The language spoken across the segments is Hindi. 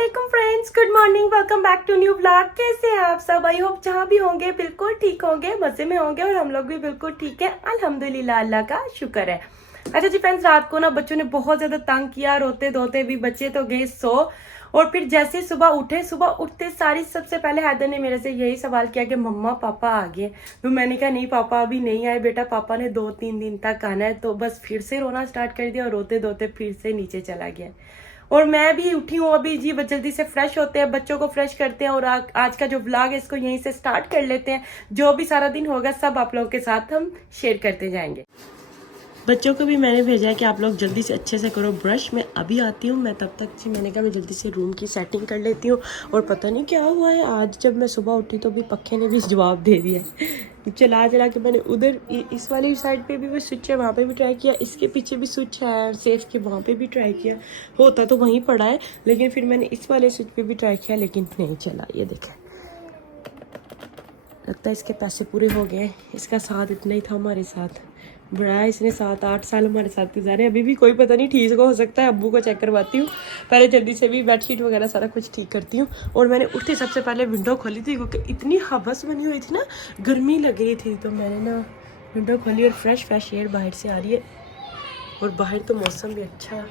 अस्सलामुअलैकुम friends, good morning, welcome back to new vlog. कैसे हैं आप सब? आई होप जहाँ भी होंगे बिल्कुल ठीक होंगे, मजे में होंगे और हम लोग भी बिल्कुल ठीक है, अल्हम्दुलिल्लाह, अल्लाह का शुक्र है। अच्छा जी फ्रेंड्स, रात को ना बच्चों ने बहुत ज्यादा तंग किया, रोते धोते भी बच्चे तो गए सो। और फिर जैसे सुबह उठे, सुबह उठते सारी सबसे पहले हैदर ने मेरे से यही सवाल किया कि मम्मा पापा आ गए। तो मैंने कहा नहीं पापा अभी नहीं आए बेटा, पापा ने 2-3 दिन तक आना है। तो बस फिर से रोना स्टार्ट कर दिया और रोते धोते फिर से नीचे चला गया। और मैं भी उठी हूँ अभी जी, जल्दी से फ्रेश होते हैं, बच्चों को फ्रेश करते हैं और आज का जो व्लॉग है इसको यहीं से स्टार्ट कर लेते हैं। जो भी सारा दिन होगा सब आप लोगों के साथ हम शेयर करते जाएंगे। बच्चों को भी मैंने भेजा है कि आप लोग जल्दी से अच्छे से करो ब्रश, मैं अभी आती हूँ। मैं तब तक जी मैंने कहा मैं जल्दी से रूम की सेटिंग कर लेती हूँ। और पता नहीं क्या हुआ है आज, जब मैं सुबह उठी तो भी पक्के ने भी जवाब दे दिया है। चला के मैंने उधर इस वाली साइड पे भी वो स्विच है, वहाँ पे भी ट्राई किया, इसके पीछे भी स्विच है सेफ के, वहाँ पे भी ट्राई किया, होता तो वहीं पड़ा है। लेकिन फिर मैंने इस वाले स्विच पे भी ट्राई किया लेकिन नहीं चला। ये देखें, लगता है इसके पैसे पूरे हो गए। इसका साथ इतना ही था हमारे साथ, बड़ा इसने 7-8 साल हमारे साथ गुजारे, अभी भी कोई पता नहीं ठीक हो सकता है। अब्बू को चेक करवाती हूँ पहले, जल्दी से भी बेडशीट वगैरह सारा कुछ ठीक करती हूँ। और मैंने उठते सबसे पहले विंडो खोली थी क्योंकि इतनी हवस बनी हुई थी ना, गर्मी लग रही थी। तो मैंने ना विंडो खोली और फ्रेश एयर बाहर से आ रही है। और बाहर तो मौसम भी अच्छा,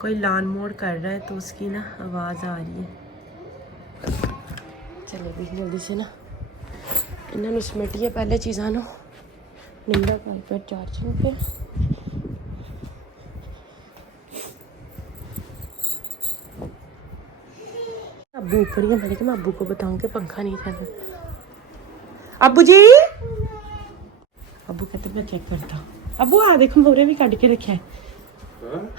कोई लान मोड़ कर रहा है तो उसकी ना आवाज़ आ रही है। चलो भी जल्दी से ना इन्होंने समेटिए पहले चीज़ा नो, निंदा कर चार्जिंग पे। अब्बू ऊपर ही है, मैंने कहा मैं अब्बू को बताऊं कि पंखा नहीं चल रहा। अब्बू जी, अब्बू कहते मैं चेक करता हूँ। अब्बू हाँ देखो मोरे भी काट के रखे है।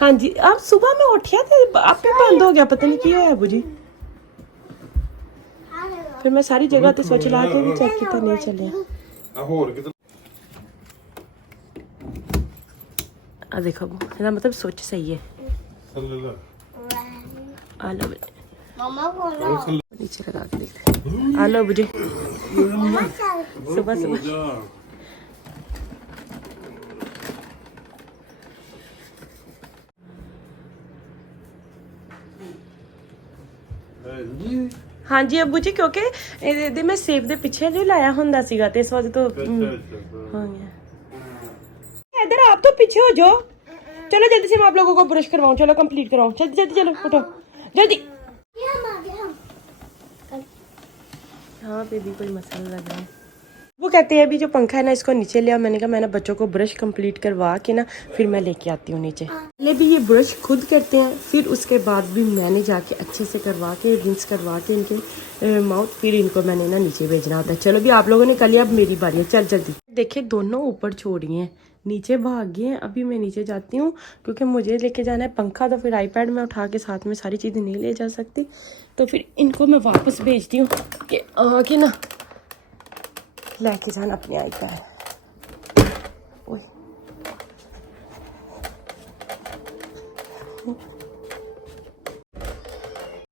हाँ जी, आप सुबह में उठिया थे आप पे बंद हो गया, पता नहीं क्या है अब्बू जी। फिर मैं सारी जगह तो सोच ला के भी चेक किया, नहीं चले। आ देखो इसका मतलब सोच सही है। आलो नीचे लगा के देखते हैं। आलो बुझे सुबह हाँ जी अब्बू जी, क्योंकि मैं सेब दे पिछे जो लाया हुंदा सीगा ते इस वजह तो हाँ इधर आप तो पीछे हो जाओ। चलो जल्दी से मैं आप लोगों को ब्रश करवाऊं, चलो कंप्लीट कराऊं, जल्दी जल्दी चलो उठो जल्दी। हाँ बेबी कोई मसाला लगा है। वो कहते हैं अभी जो पंखा है ना इसको नीचे ले आओ। मैंने कहा मैंने बच्चों को ब्रश कंप्लीट करवा के ना फिर मैं लेके आती हूँ नीचे। पहले भी ये ब्रश खुद करते हैं, फिर उसके बाद भी मैंने जाके अच्छे से करवा के रिंस करवा के इनके माउथ, फिर इनको मैंने ना नीचे भेजना होता है। चलो भी आप लोगों ने कर लिया, अब मेरी बारी है। चल जल्दी देखिए दोनों ऊपर छोड़ गए हैं, नीचे भाग गए हैं। अभी मैं नीचे जाती हूँ क्योंकि मुझे लेके जाना है पंखा, तो फिर आईपैड में उठा के साथ में सारी चीज़ें नहीं ले जा सकती। तो फिर इनको मैं वापस भेजती हूँ कि आके ना लेके जाना अपने आईपैड।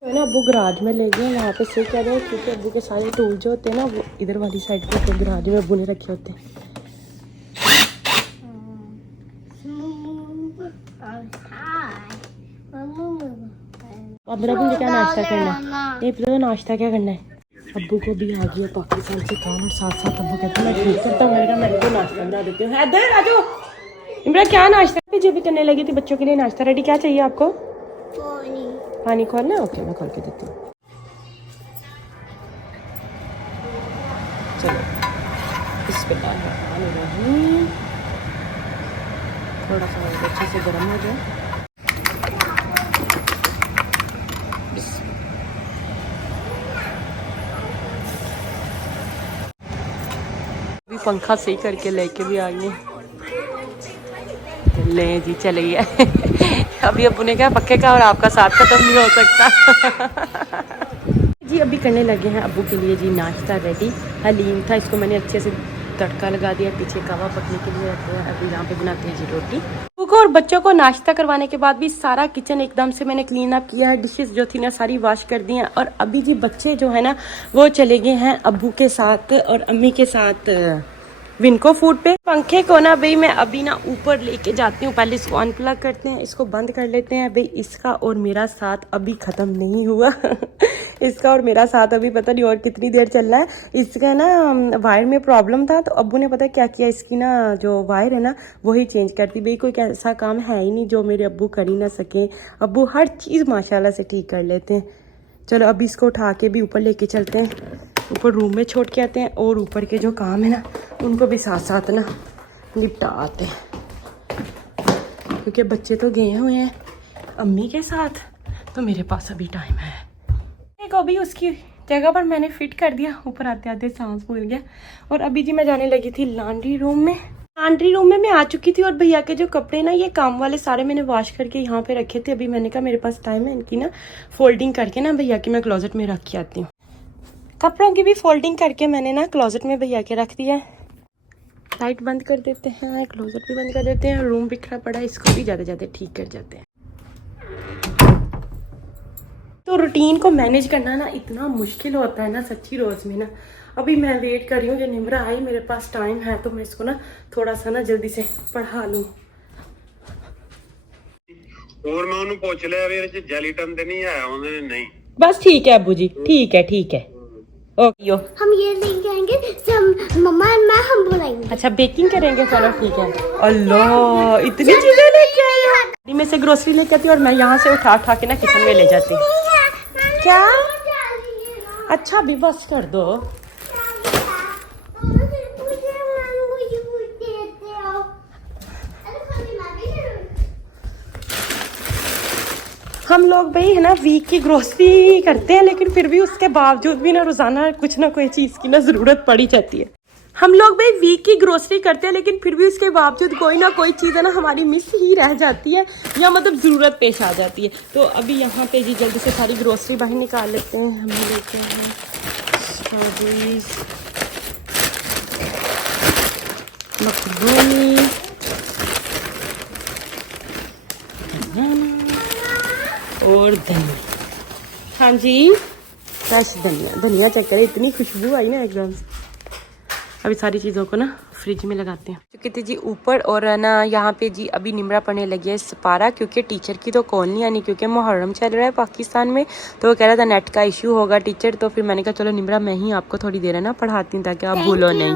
तो ना अब्बू गराज में ले गए, वहाँ पे से क्या गए क्योंकि अब्बू के सारे टूल जो होते हैं ना वो इधर वाली साइड पे तो गराज में अब्बू ने रखे होते हैं। अब मुझे क्या नाश्ता करना है, ये पता नाश्ता क्या करना है। अब्बू को भी आ गया पाकिस्तान से काम और साथ साथ अब्बू कहते हैं मैं ठीक करता हूँ, मैं इनको नाश्ता बना देती हूँ। इधर आ जाओ इमरान, क्या नाश्ता जो भी करने लगी थी बच्चों के लिए नाश्ता रेडी। क्या चाहिए आपको? पानी खोलना है? ओके मैं खोल के देती हूँ। चलो बिस्मिल्लाहिर्रहमानिर्रहीम, थोड़ा सा अच्छे से गर्म हो जाए। भी पंखा सही करके लेके भी आ गए, ले जी चले गए। अभी अब्बू ने कहा पक्के का और आपका साथ खत्म नहीं हो सकता। जी अभी करने लगे हैं अब्बू के लिए जी नाश्ता रेडी। हलीम था, इसको मैंने अच्छे से तड़का लगा दिया, पीछे कवा पकने के लिए रखते हैं। अभी यहाँ पे बनाते हैं जी रोटी। को और बच्चों को नाश्ता करवाने के बाद भी सारा किचन एकदम से मैंने क्लीन अप किया है, डिशेस जो थी ना सारी वॉश कर दी हैं। और अभी जी बच्चे जो है ना वो चले गए हैं अब्बू के साथ और अम्मी के साथ विनको फूड पे। पंखे को ना भाई मैं अभी ना ऊपर लेके जाती हूँ, पहले इसको अनप्लग करते हैं, इसको बंद कर लेते हैं। भाई इसका और मेरा साथ अभी खत्म नहीं हुआ इसका और मेरा साथ अभी पता नहीं और कितनी देर चल रहा है। इसका ना वायर में प्रॉब्लम था, तो अब्बू ने पता क्या किया, इसकी ना जो वायर है ना वही चेंज करती। भाई कोई ऐसा काम है ही नहीं जो मेरे अब्बू कर ही ना सकें। अब्बू हर चीज़ माशाल्लाह से ठीक कर लेते हैं। चलो अभी इसको उठा के भी ऊपर लेके चलते हैं, ऊपर रूम में छोड़ के आते हैं, और ऊपर के जो काम है ना उनको भी साथ साथ ना निपटा आते हैं, क्योंकि बच्चे तो गए हुए हैं अम्मी के साथ, तो मेरे पास अभी टाइम है। एक अभी उसकी जगह पर मैंने फिट कर दिया, ऊपर आते आते सांस भूल गया। और अभी जी मैं जाने लगी थी लॉन्ड्री रूम में। लॉन्ड्री रूम में मैं आ चुकी थी, और भैया के जो कपड़े ना ये काम वाले सारे मैंने वॉश करके यहाँ पे रखे थे। अभी मैंने कहा मेरे पास टाइम है, इनकी ना फोल्डिंग करके ना भैया की मैं क्लोजेट में रख के आती हूँ। कपड़ों की भी फोल्डिंग करके मैंने ना क्लोजेट में भैया के रख दिया है। लाइट बंद कर देते हैं, क्लोजेट भी बंद कर देते हैं, रूम बिखरा पड़ा है, इसको भी ज़्यादा ठीक कर जाते हैं। तो रूटीन को मैनेज करना ना इतना मुश्किल होता है ना सच्ची रोज़ में ना। अभी मैं वेट कर रही हूँ कि निम्रा आई, मेरे पास टाइम है तो मैं इसको ना थोड़ा सा ना जल्दी से पढ़ा लूँ। और मैं उन्हें पूछ लिया वे जेलीटन तो नहीं आया उन्होंने? नहीं, बस ठीक है अब्बू जी, ठीक है ओके। हम ये लेके आएंगे, मम्मा और मैं हम बुलाएंगे। अच्छा बेकिंग करेंगे, चलो ठीक है। अल्लाह इतनी चीजें लेके आई है। गाड़ी में से ग्रोसरी लेके आती हूँ और मैं यहाँ से उठा के ना किचन में ले जाती हूँ। क्या? अच्छा अभी बस कर दो। हम लोग भाई है ना वीक की ग्रोसरी करते हैं, लेकिन फिर भी उसके बावजूद भी ना रोजाना कुछ ना कोई चीज़ की ना ज़रूरत पड़ी जाती है। हम लोग भाई वीक की ग्रोसरी करते हैं, लेकिन फिर भी उसके बावजूद कोई ना कोई चीज़ है ना हमारी मिस ही रह जाती है, या मतलब ज़रूरत पेश आ जाती है। तो अभी यहाँ पे जी जल्दी से सारी ग्रोसरी बाहर निकाल लेते हैं। हम लेते हैं स्ट्रॉबेरीज, मकरोनी, और धनिया। हाँ जी फ्रेश धनिया चेक करें, इतनी खुशबू आई ना एकदम से। अभी सारी चीज़ों को ना फ्रिज में लगाते हैं। चुके थे जी ऊपर, और ना यहाँ पे जी अभी निम्रा पढ़ने लगी है सपारा, क्योंकि टीचर की तो कॉल नहीं आनी, क्योंकि मुहर्रम चल रहा है पाकिस्तान में। तो वो कह रहा था नेट का इशू होगा टीचर, तो फिर मैंने कहा चलो निम्रा मैं ही आपको थोड़ी देर है ना पढ़ाती हूँ ताकि आप भूलो नहीं।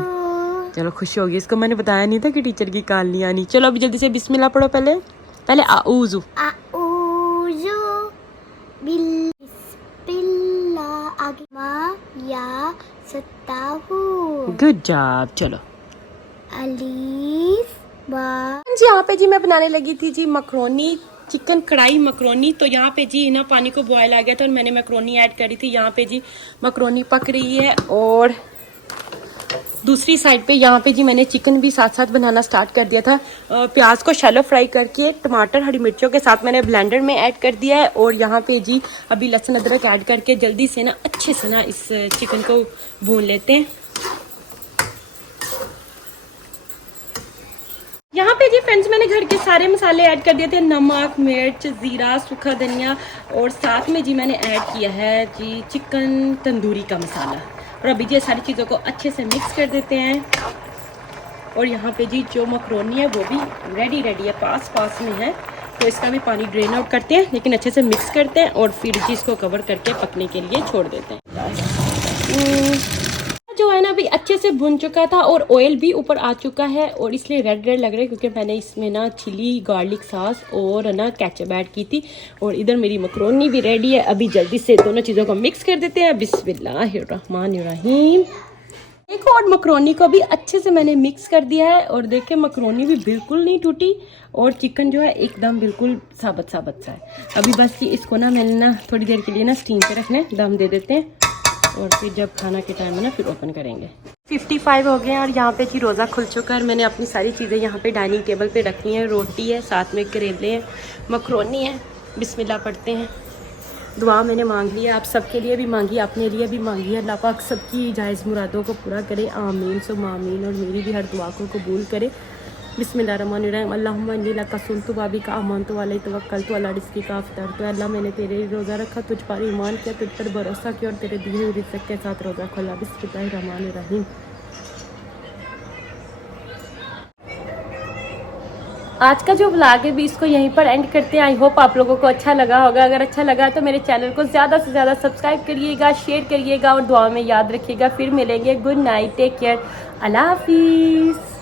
चलो खुशी होगी, इसको मैंने बताया नहीं था कि टीचर की कॉल नहीं आनी। चलो अभी जल्दी से बिस्मिल्लाह पढ़ो, पहले आऊज़ू गुड जॉब। चलो जी यहाँ पे जी मैं बनाने लगी थी जी मकरोनी, चिकन कढ़ाई मकरोनी। तो यहाँ पे जी ना पानी को बॉयल आ गया था और मैंने मकरोनी ऐड करी थी। यहाँ पे जी मकरोनी पक रही है, और दूसरी साइड पे यहाँ पे जी मैंने चिकन भी साथ साथ बनाना स्टार्ट कर दिया था। प्याज को शैलो फ्राई करके टमाटर हरी मिर्चों के साथ मैंने ब्लेंडर में ऐड कर दिया है, और यहाँ पे जी अभी लहसुन अदरक ऐड करके जल्दी से ना अच्छे से ना इस चिकन को भून लेते हैं। यहाँ पे जी फ्रेंड्स मैंने घर के सारे मसाले ऐड कर दिए थे, नमक, मिर्च, जीरा, सूखा धनिया, और साथ में जी मैंने ऐड किया है जी चिकन तंदूरी का मसाला। और अभी जी सारी चीज़ों को अच्छे से मिक्स कर देते हैं। और यहाँ पे जी जो मकरोनी है वो भी रेडी है, पास में है, तो इसका भी पानी ड्रेन आउट करते हैं, लेकिन अच्छे से मिक्स करते हैं और फिर जी इसको कवर करके पकने के लिए छोड़ देते हैं। जो है ना अभी अच्छे से भुन चुका था और ऑयल भी ऊपर आ चुका है, और इसलिए रेड लग रहा है क्योंकि मैंने इसमें ना चिली गार्लिक सॉस और ना केचप ऐड की थी। और इधर मेरी मकरोनी भी रेडी है। अभी जल्दी से दोनों चीज़ों को मिक्स कर देते हैं। बिस्मिल्लाहिर्रहमानिर्रहीम। एक और मकरोनी को भी अच्छे से मैंने मिक्स कर दिया है, और देखिए मकरोनी भी बिल्कुल नहीं टूटी, और चिकन जो है एकदम बिल्कुल साबत सा है। अभी बस इसको ना मैंने ना थोड़ी देर के लिए ना स्टीम पे रखना है, दम दे देते हैं, और फिर जब खाना के टाइम है ना फिर ओपन करेंगे। 55 हो गए हैं और यहाँ पे जी रोज़ा खुल चुका है। मैंने अपनी सारी चीज़ें यहाँ पे डाइनिंग टेबल पे रखी हैं। रोटी है, साथ में करेले हैं, मकरोनी है। बिस्मिल्लाह पढ़ते हैं। दुआ मैंने मांग ली है, आप सबके लिए भी मांगी, अपने लिए भी मांगी है। अल्लाह पाक सबकी जायज़ मुरादों को पूरा करे, आमीन सुम आमीन, और मेरी भी हर दुआ को कबूल करे। बिस्मिल्लाहिर्रहमानिर्रहीम। अल्लाहुम्मा इन्नी लका सुनतु बाबी का अमानतु वाले तवक्कलतु अला रिज़्क़ी का अफ़तरतु। अल्लाह मैंने तेरे रोज़ा रखा, तुझ पर ईमान किया, तुझ पर भरोसा किया, और तेरे दिए हुए रिज़्क़ के साथ रोज़ा खोला। बिस्मिल्लाहिर्रहमानिर्रहीम। आज का जो व्लॉग है भी इसको यहीं पर एंड करते हैं। आई होप आप लोगों को अच्छा लगा होगा। अगर अच्छा लगा तो मेरे चैनल को ज़्यादा से ज़्यादा सब्सक्राइब करिएगा, शेयर करिएगा और दुआ में याद रखिएगा। फिर मिलेंगे। गुड नाइट, टेक केयर, अल्लाह हाफिज़।